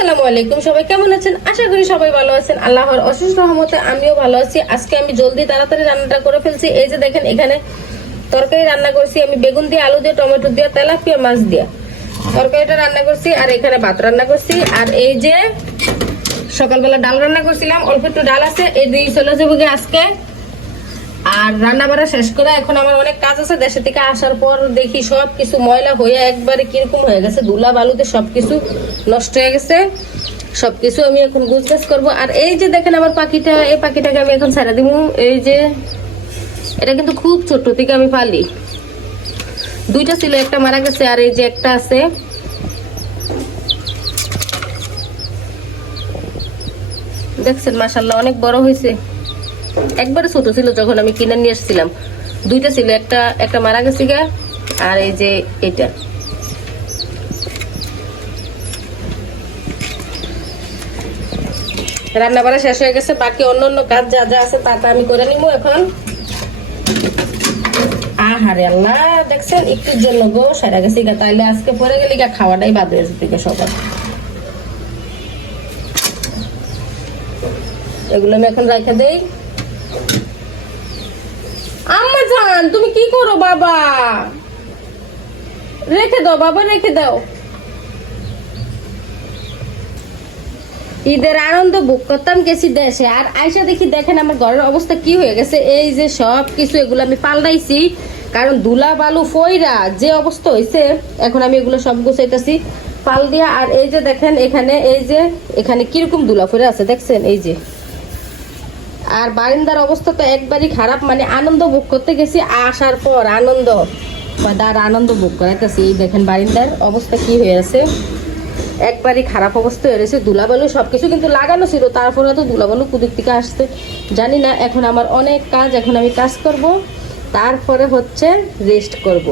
আসসালামু আলাইকুম, সবাই কেমন আছেন? আশা করি সবাই ভালো আছেন। আল্লাহর অশেষ রহমতে আমিও ভালো আছি। আজকে আমি জলদি তাড়াতাড়ি রান্নাটা করে ফেলছি। এই যে দেখেন, এখানে তরকারি রান্না করছি। আমি বেগুন দিয়ে, আলু দিয়ে, টমেটো দিয়ে, তেলাপিয়া, মাছ দিয়ে। তরকারিটা রান্না করছি আর এখানে ভাত রান্না করছি। আর এই যে সকালবেলা ডাল রান্না করছিলাম, অল্প একটু ডাল আছে। এই দুই চলে যাব আজকে। আর রান্না বাড়া শেষ করে এখন আমার অনেক কাজ আছে দেশে থেকে আসার পর দেখি সব কিছু ময়লা হয়ে একবারে কীরকম হয়ে গেছে ধুলা বালুতে সবকিছু নষ্ট হয়ে গেছে, সবকিছু আমি এখন গুজগাছ করব। আর এই যে দেখেন আমার পাখিটা, এই পাখিটাকে আমি এখন ছেড়ে দিব। এই যে, এটা কিন্তু খুব ছোট থেকে আমি পালি। দুইটা ছিল, একটা মারা গেছে আর এই যে একটা আছে। দেখছেন মাসাল্লাহ অনেক বড় হয়েছে। একবারে ছোট ছিল যখন আমি কিনে নিয়ে এসেছিলাম। দুইটা ছিল, একটা একটা মারা গেছে গা আর এই যে এটা রান্না বাড়া শেষ হয়ে গেছে, বাকি অন্য অন্য কাজ যা যা আছে তা আমি করে নিবো এখন। আহারে আল্লাহ, দেখছেন, একটুর জন্য গো, সারা গেছে গা। তাইলে আজকে পরে গেলে গা খাওয়াটাই বাদ হয়ে যেতে সবার। এগুলো আমি এখন রেখে দেই। জান, তুমি কি করো বাবা? রেখে দাও বাবা, রেখে দাও। ঈদের আনন্দ বুক করতাম গেছি দেশে। আর আইসা দেখি দেখেন আমার ঘরের অবস্থা কি হয়ে গেছে। এই যে সব কিছু এগুলো আমি পাল্টাইছি, কারণ দুলা বালু ফইরা যে অবস্থা হয়েছে এখন আমি এগুলো সব গুছাইতেছি, পাল দিয়া। আর এই যে দেখেন এখানে, এই যে এখানে কীরকম দুলা ফইরা আছে, দেখছেন? এই যে। আর বারিন্দার অবস্থা তো একবারই খারাপ মানে আনন্দ ভোগ করতে গেছি, আসার পর আনন্দ। তার আনন্দ ভোগ করাইতেছি। এই দেখেন বারিন্দার অবস্থা কি হয়ে আছে। একবারই খারাপ অবস্থা হয়ে রয়েছে দুলাবালু সবকিছু কিন্তু লাগানো ছিল, তারপরে তো দুলাবালু কুদিক থেকে আসতে জানি না, এখন আমার অনেক কাজ, এখন আমি কাজ করব, তারপরে হচ্ছে রেস্ট করব।